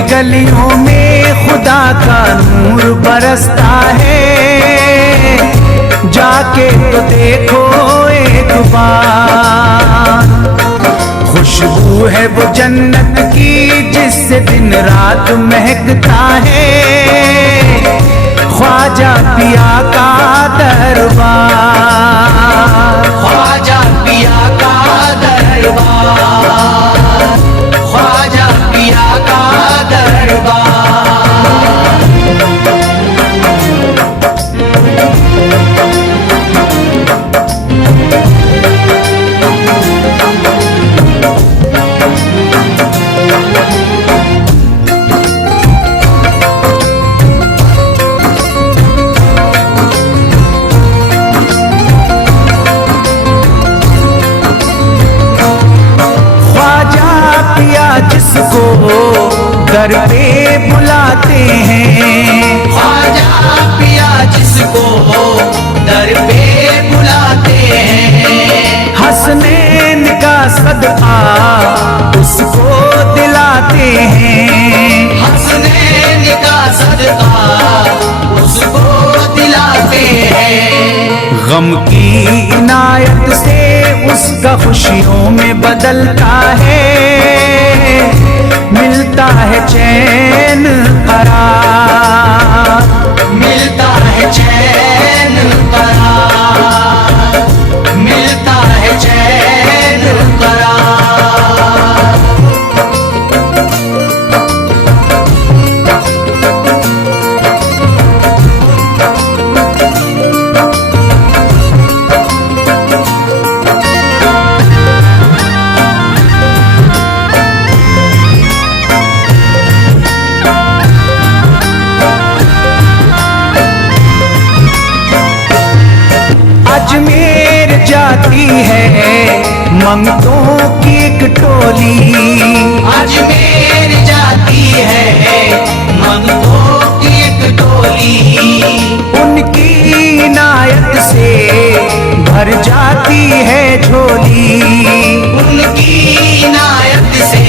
गली गलियों में खुदा का नूर बरसता है, जाके तो देखो एक बार। खुशबू है वो जन्नत की जिससे दिन रात महकता है, ख्वाजा पिया का दरबार, ख्वाजा पिया का दरबार, ख्वाजा पिया का दरबार। जिसको दर पे बुलाते हैं, ख्वाजा पिया जिसको दर पे बुलाते हैं, हसनैन का सदका उसको दिलाते हैं, हसनैन का सदका उसको दिलाते हैं। गम की इनायत से उसका खुशियों में बदलता है, मिलता है चैन करार, मिलता है चैन करार, मिलता है चैन करार। अजमेर जाती है मंगतों की एक टोली, अजमेर जाती है मंगतों की एक टोली, उनकी इनायत से भर जाती है झोली, उनकी इनायत से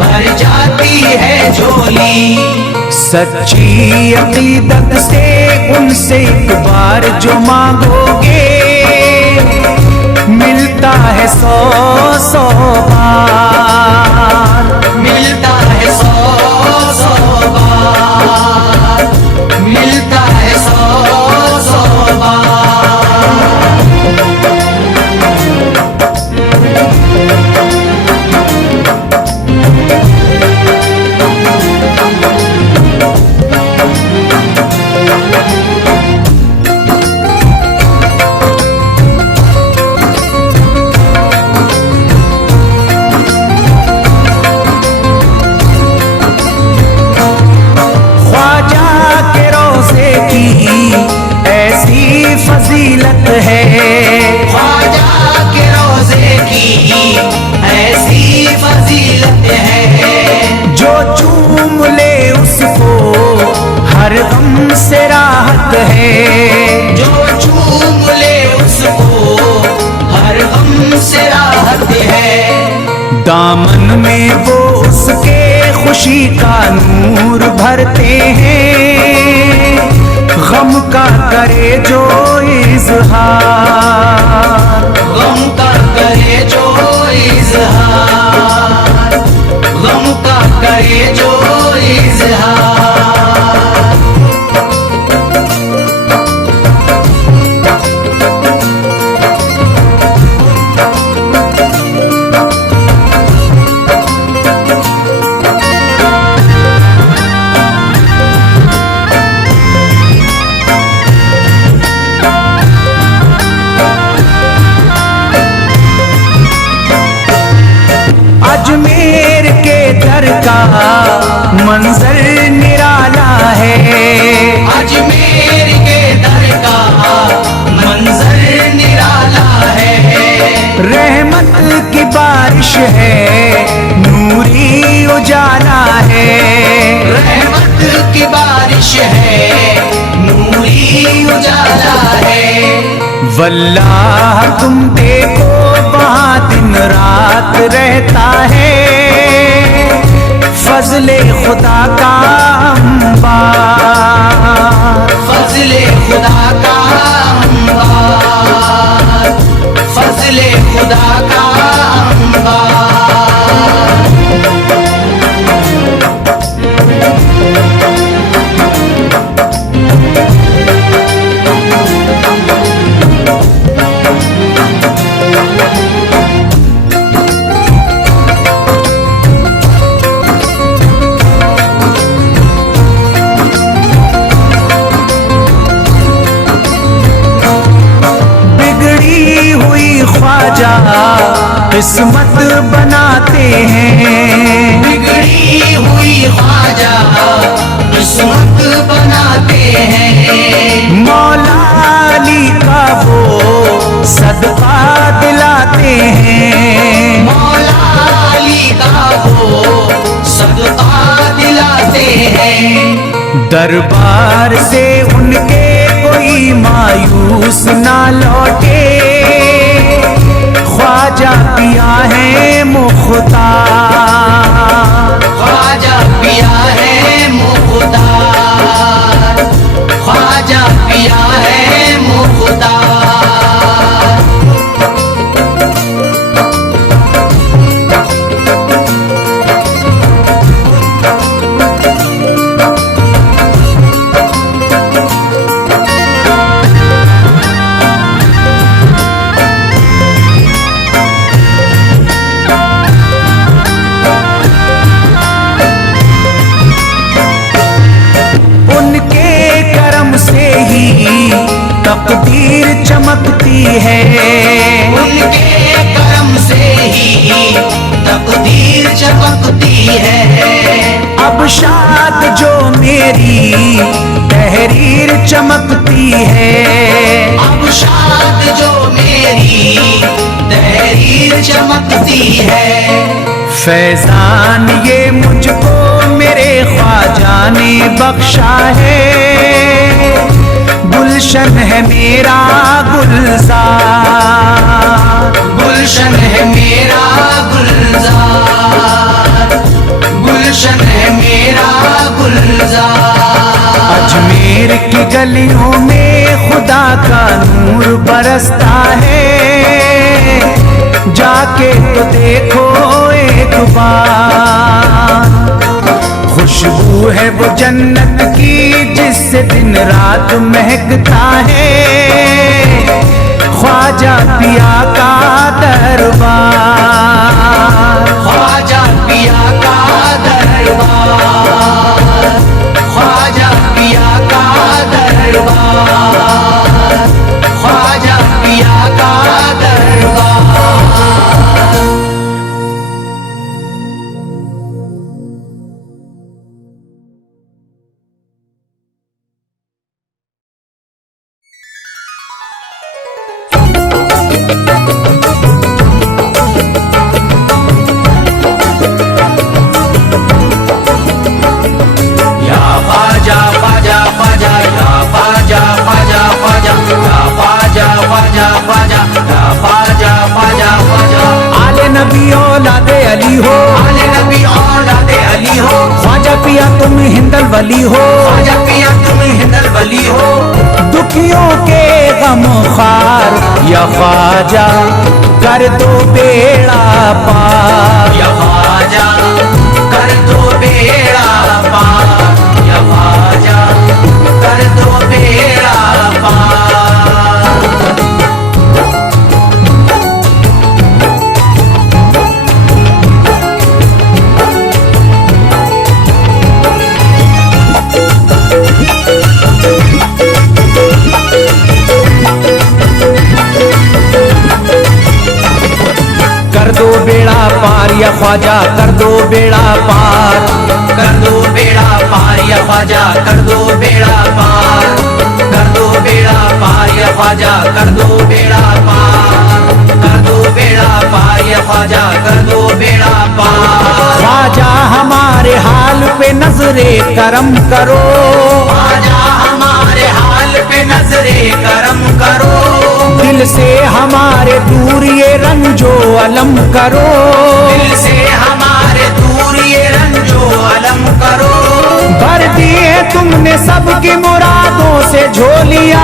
भर जाती है झोली। सच्ची अकीदत से उनसे एक बार जो मांगोगे, मिलता है 100 बार, मिलता है 100 बार, मिलता है 100 बार। फजीलत है, ख्वाजा के रोज़े की ऐसी फजीलत है, जो चूम ले उसको हर गम से राहत है, जो चूम ले उसको हर गम से राहत है। दामन में वो उसके खुशी का नूर भरते हैं, गम का करे जो इज़हार, गम का करे जो इज़हार, गम का करे जो इज़हार। अजमेर के दर का मंजर निराला है, अजमेर के दर का मंजर निराला है, रहमत की बारिश है नूरी उजाला है, रहमत की बारिश है नूरी उजाला है। वल्लाह तुम देखो वहाँ दिन रात रहता है, फजले खुदा का अंबार, फजले खुदा का अंबार, फजले खुदा का अंबार। ख्वाजा किस्मत बनाते हैं, बिगड़ी हुई ख्वाजा किस्मत बनाते हैं। मौला अली का वो सदका दिलाते हैं, मौला अली का वो सदका दिलाते हैं। दरबार से उनके कोई मायूस ना लौटे, ख्वाजा पिया है मुख्तार, ख्वाजा पिया है मुख्तार, ख्वाजा पिया है मुख्तार। तकदीर चमकती है, उनके करम से ही तकदीर चमकती है। अब शाद जो मेरी तहरीर चमकती है, अब शाद जो मेरी तहरीर चमकती है। फैजान ये मुझको मेरे ख्वाजा ने बख्शा है, गुलशन है मेरा गुलजार, गुलशन है मेरा गुलजार, गुलशन है मेरा गुलजार। अजमेर की गलियों में खुदा का नूर बरसता है, जाके तो देखो एक बार, खुशबू है वो जन्नत की जिससे दिन रात महकता है, ख्वाजा पिया का दरबार, ख्वाजा पिया का दरबार, ख्वाजा पिया का दरबार, ख्वाजा पिया का दरबार। आले नबी औलादे अली हो, आले नबी औलादे अली हो, ख्वाजा पिया तुम हिंदल वली हो, ख्वाजा पिया तुम हिंदल वली हो। दुखियों के गम खार या ख्वाजा कर दो बेड़ा पार, या ख्वाजा कर दो बेड़ा पार, या ख्वाजा कर दो बेड़ा पार। कर दो बेड़ा पार या ख्वाजा कर दो बेड़ा पार, कर दो बेड़ा पार या ख्वाजा कर दो बेड़ा पार, कर दो बेड़ा पार या ख्वाजा कर दो बेड़ा पार, कर दो बेड़ा पार या ख्वाजा कर दो बेड़ा पार। ख्वाजा हमारे हाल पे नजरे करम करो, ख्वाजा हमारे हाल पे नजरे करम करो, दिल से हमारे दूर ये रंजो अलम करो, दिल से हमारे दूर ये रंजो तुमने सबकी मुरादों से झोलियां,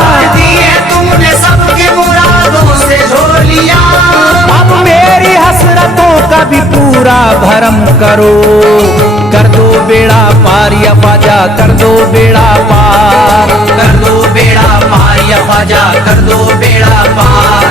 भर दी है तुमने सबकी मुरादों से झोलियां। अब मेरी हसरतों का भी पूरा भरम करो, कर दो बेड़ा पार या ख्वाजा, कर दो बेड़ा पार, कर दो बेड़ा पार या ख्वाजा, कर दो बेड़ा पार,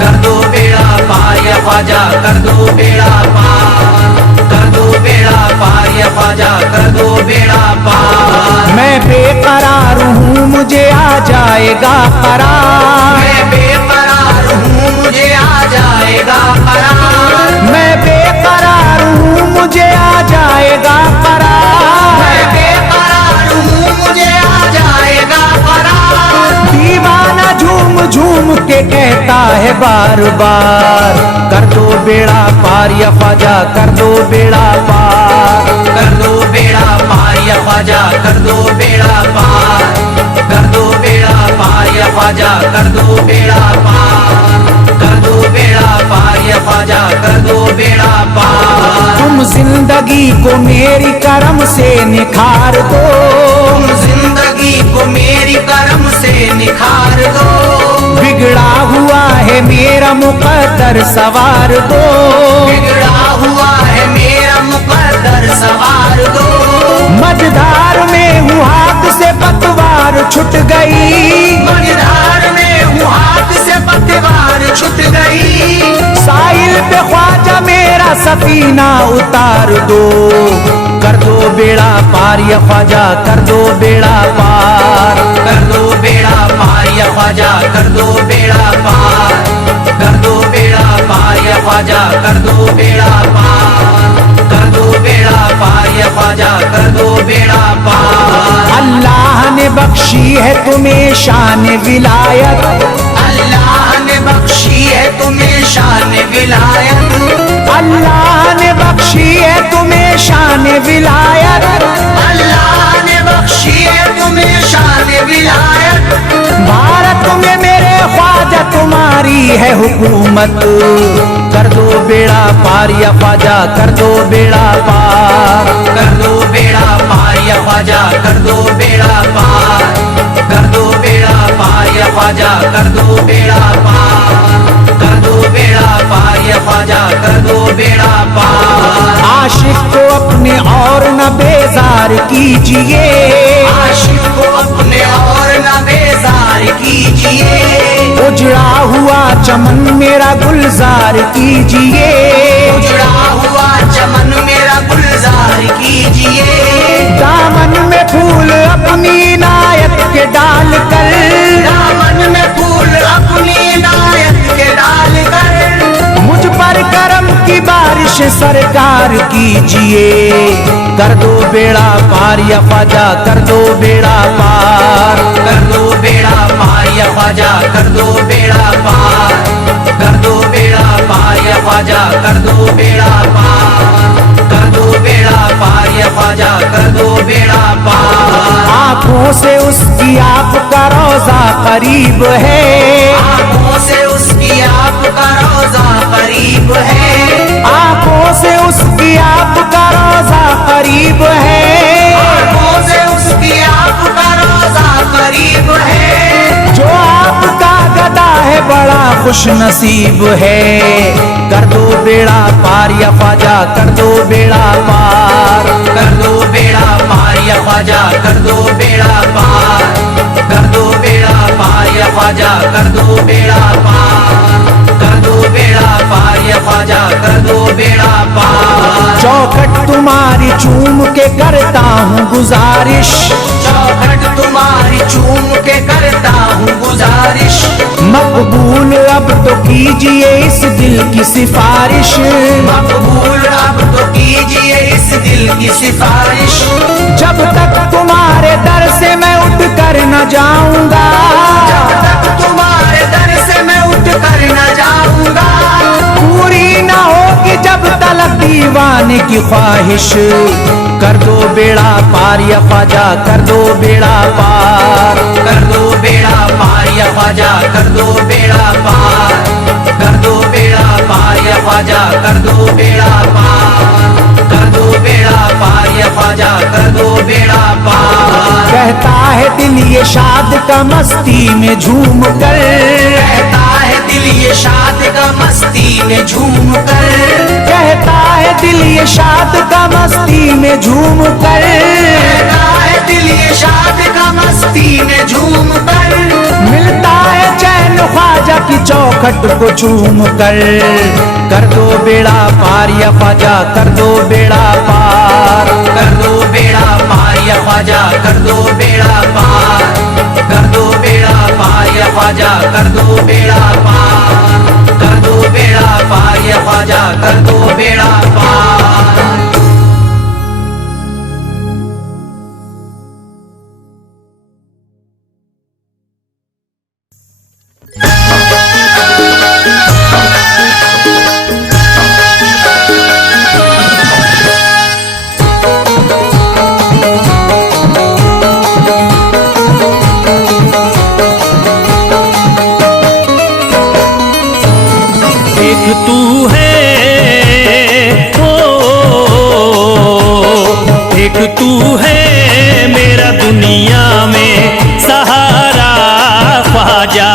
कर दो बेड़ा पार या ख्वाजा, कर दो बेड़ा पार, कर दो बेड़ा पार या ख्वाजा, कर दो बेड़ा पार। मैं बेकरार हूँ मुझे आ जाएगा करार, मैं बेकरार हूँ मुझे आ जाएगा करार, मैं बेकरार हूँ मुझे आ जाएगा करार, मैं बेकरार हूँ मुझे आ जाएगा करार। दीवाना झूम झूम के कहता है बार बार, कर दो बेड़ा पार या ख्वाजा, कर दो बेड़ा पार, कर दो बेड़ा पार या ख्वाजा, कर दो बेड़ा पार, कर दो बेड़ा पार या ख्वाजा, कर दो बेड़ा पार, कर दो बेड़ा पार या ख्वाजा, कर दो बेड़ा पार। तुम जिंदगी को मेरी करम से निखार दो, तुम जिंदगी को मेरी करम से निखार दो, बिगड़ा हुआ है मेरा मुकद्दर सवार दो, बिगड़ा हुआ है मेरा मुकद्दर सवार दो। मझधार में हूँ हाथ से पतवार छूट गई, मझधार में हूँ हाथ से पतवार छूट गई, साहिल पे ख्वाजा मेरा सफीना उतार दो, कर दो बेड़ा पार या ख्वाजा, कर दो बेड़ा पार, कर दो बेड़ा पार या ख्वाजा, कर दो बेड़ा पार, कर दो बेड़ा पार या ख्वाजा, कर दो बेड़ा पार, कर दो बेड़ा पार या ख्वाजा, कर दो बेड़ा पार। अल्लाह ने बख्शी है तुम्हें शान विलायत, अल्लाह ने बख्शी है तुम्हें शान विलायत, अल्लाह ने बख्शी है तुम्हें शान विलायत, अल्लाह ने बख्शी है तुम्हें शान विलायत। भारत में मेरे ख्वाजा तुम्हारी है हुकूमत, कर दो बेड़ा पार या ख्वाजा, कर दो बेड़ा पार, कर दो बेड़ा पार या ख्वाजा, कर दो बेड़ा पार, कर दो बेड़ा पार या ख्वाजा, कर दो बेड़ा पार, कर दो बेड़ा पार या ख्वाजा, कर दो बेड़ा पार। आशिक को अपने और न बेजार कीजिए, आशिक को अपने और न बेजार कीजिए, उजड़ा हुआ चमन मेरा गुलजार कीजिए, उजड़ा हुआ चमन मेरा गुलजार कीजिए, दामन में फूल अपनी नायत के डाल कर, दामन में फूल अपनी नायत के डाल कर, मुझ पर करम की बारिश सरकार कीजिए, कर दो बेड़ा पार या ख्वाजा, कर दो बेड़ा पार, कर दो बेड़ा पार या ख्वाजा, कर दो बेड़ा पार, कर दो बेड़ा पार या ख्वाजा, कर दो बेड़ा पार, कर दो बेड़ा पार या ख्वाजा, कर दो बेड़ा पार। आंखों से उसकी आपका रोजा करीब है, आंखों से उसकी आपका रोजा करीब है, आंखों से उसकी आपका रोजा करीब है, आंखों से उसकी आपका रोजा करीब है, जो आपका गदा है बड़ा खुश नसीब है, कर दो बेड़ा पार या ख्वाजा, कर दो बेड़ा पार, कर दो बेड़ा पार या ख्वाजा, कर दो बेड़ा पार, कर दो बेड़ा पार या ख्वाजा, कर दो बेड़ा पार, कर दो बेड़ा पार या ख्वाजा, कर दो बेड़ा पार। चौखट तुम्हारी चूम के करता हूँ गुजारिश, चौखट तुम्हारी चूम के करता हूँ गुजारिश, मकबूल अब तो कीजिए इस दिल की सिफारिश, मकबूल अब तो कीजिए इस दिल की सिफारिश, जब तक तुम्हारे दर से मैं उठ कर न जाऊंगा, जब तक तुम्हारे दर से मैं उठ कर न जाऊंगा, पूरी न होगी जब तलक दीवाने की ख्वाहिश, कर दो बेड़ा पार या ख्वाजा, कर दो बेड़ा पार, कर दो बेड़ा पार या ख्वाजा, कर दो बेड़ा पार, कर दो बेड़ा पार या ख्वाजा, कर दो बेड़ा पार, कर दो बेड़ा पार या ख्वाजा कर दो बेड़ा पार। कहता है दिल ये शाद का मस्ती में झूम कर, कहता है दिल ये शाद का मस्ती में झूम कर, कहता है दिल ये शाद का मस्ती में झूम कर, कहता है दिल ये शाद का मस्ती में झूम कर। मिलता है चैन ख्वाजा की चौखट को चूम कर दो बेड़ा पार या ख्वाजा कर दो बेड़ा पार। कर दो बेड़ा पार या ख्वाजा कर दो बेड़ा पार। कर दो बेड़ा पार या ख्वाजा कर दो बेड़ा पार। कर दो बेड़ा पार या ख्वाजा कर दो बेड़ा पार। एक तू है एक तू है मेरा दुनिया में सहारा ख्वाजा।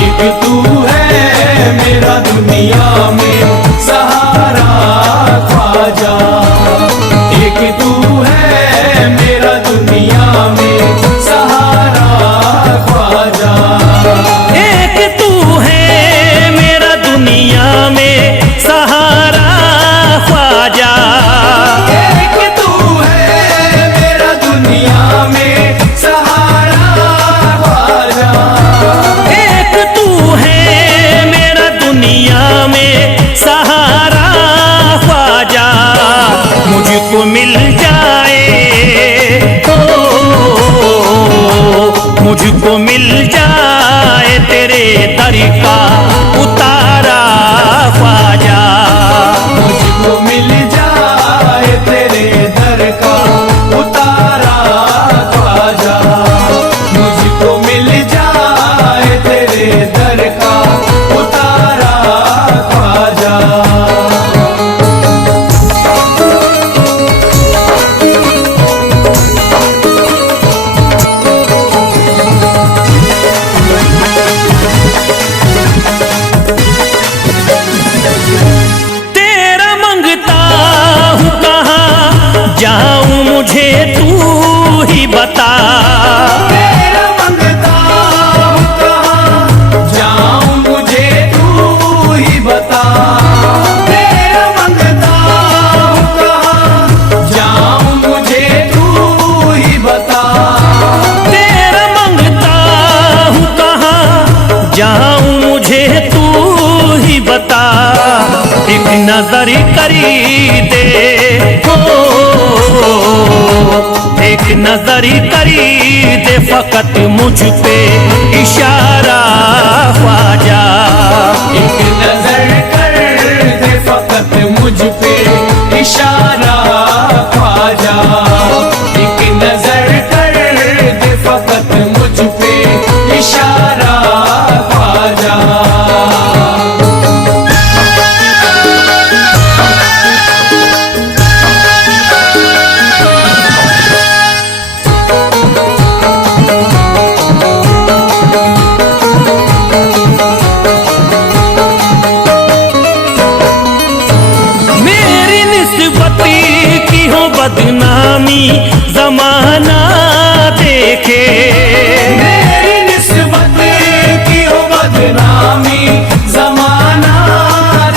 एक तू है मेरा दुनिया में सहारा ख्वाजा। एक तू है मेरा दुनिया में सहारा ख्वाजा। एक तू है मेरा दुनिया में सहारा ख्वाजा। एक तू है मेरा दुनिया में सहारा ख्वाजा। एक तू है मेरा दुनिया में सहारा ख्वाजा। मुझको मिल जाए मुझको मिल जाए तेरे दर का उतारा ख्वाजा। मुझको मिल जाए तेरे दर का उतारा ख्वाजा। मुझको मिल जाए तेरे दर का उतारा ख्वाजा। तेरा मंगता हूँ कहाँ जाऊँ मुझे तू ही बता। तेरा मंगता हूँ कहाँ जाऊँ मुझे तू ही बता। तेरा मंगता हूँ कहाँ जाऊँ मुझे तू ही बता। तेरा मंगता हूँ कहाँ जाऊँ मुझे तू ही बता। एक नजर करी दे एक नजर करी दे फकत मुझ पे इशारा ख्वाजा। एक नजर कर दे फकत मुझ पे इशारा ख्वाजा। एक नजर कर दे फकत मुझ पे इशारा ख्वाजा। मेरी निस्बती की हो बदनामी जमाना देखे। मेरी निस्बत की हो बदनामी जमाना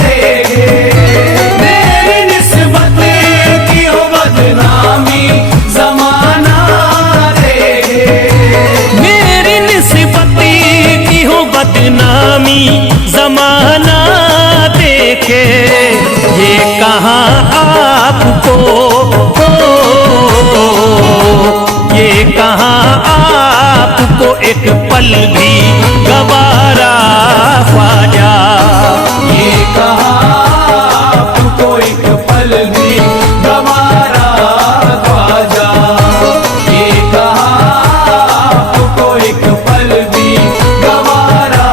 देखे। मेरी निस्बत की हो बदनामी जमाना देखे। मेरी निस्बती की हो बदनामी जमाना देखे। ये कहाँ आपको ये कहाँ आपको एक पल भी गवारा ख्वाजा। ये कहा आपको एक पल भी गवारा ख्वाजा। ये कहा आपको एक पल भी गवारा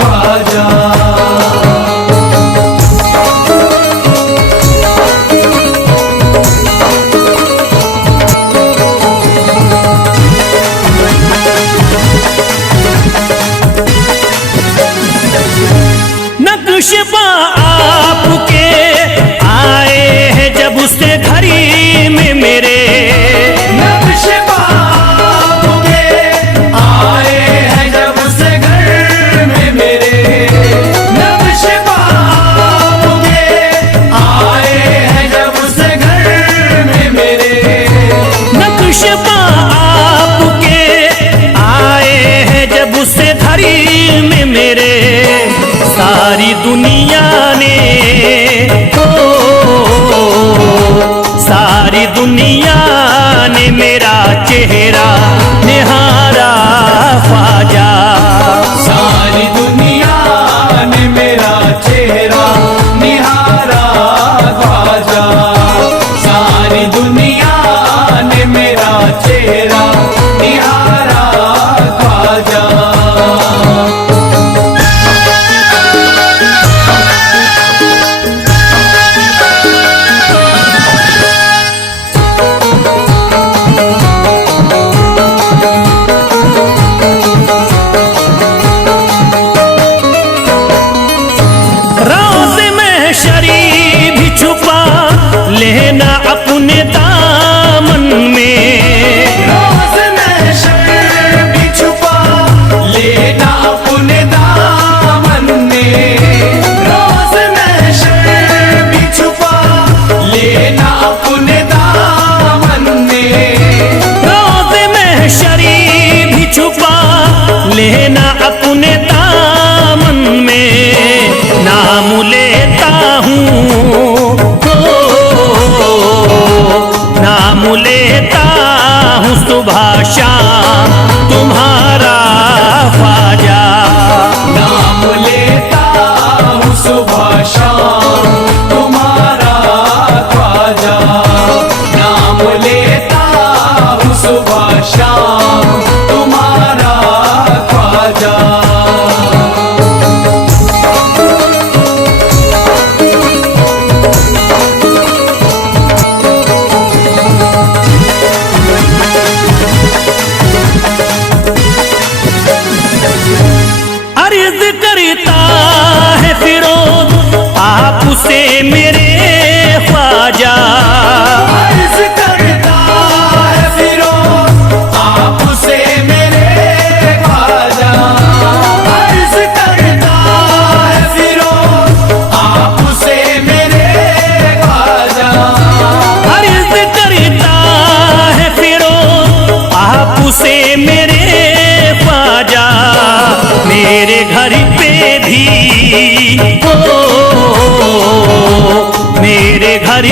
ख्वाजा। लेना अपने दामन में नाम लेता हूँ, नाम लेता हूँ सुबह शाम तुम्हारा ख्वाजा। नाम लेता हूँ सुबह शाम तुम्हारा ख्वाजा, नाम लेता हूँ सुबह शाम तुम्हारा ख्वाजा। अर्ज करता है फिरोज आपसे मेरे ख्वाजा, अर्ज करता है फिरोज आपसे मेरे ख्वाजा, अर्ज करता है फिरोज आपसे मेरे ख्वाजा। अर्ज करता है फिरोज आपसे मेरे ख्वाजा, मेरे घर पे भी मेरे घर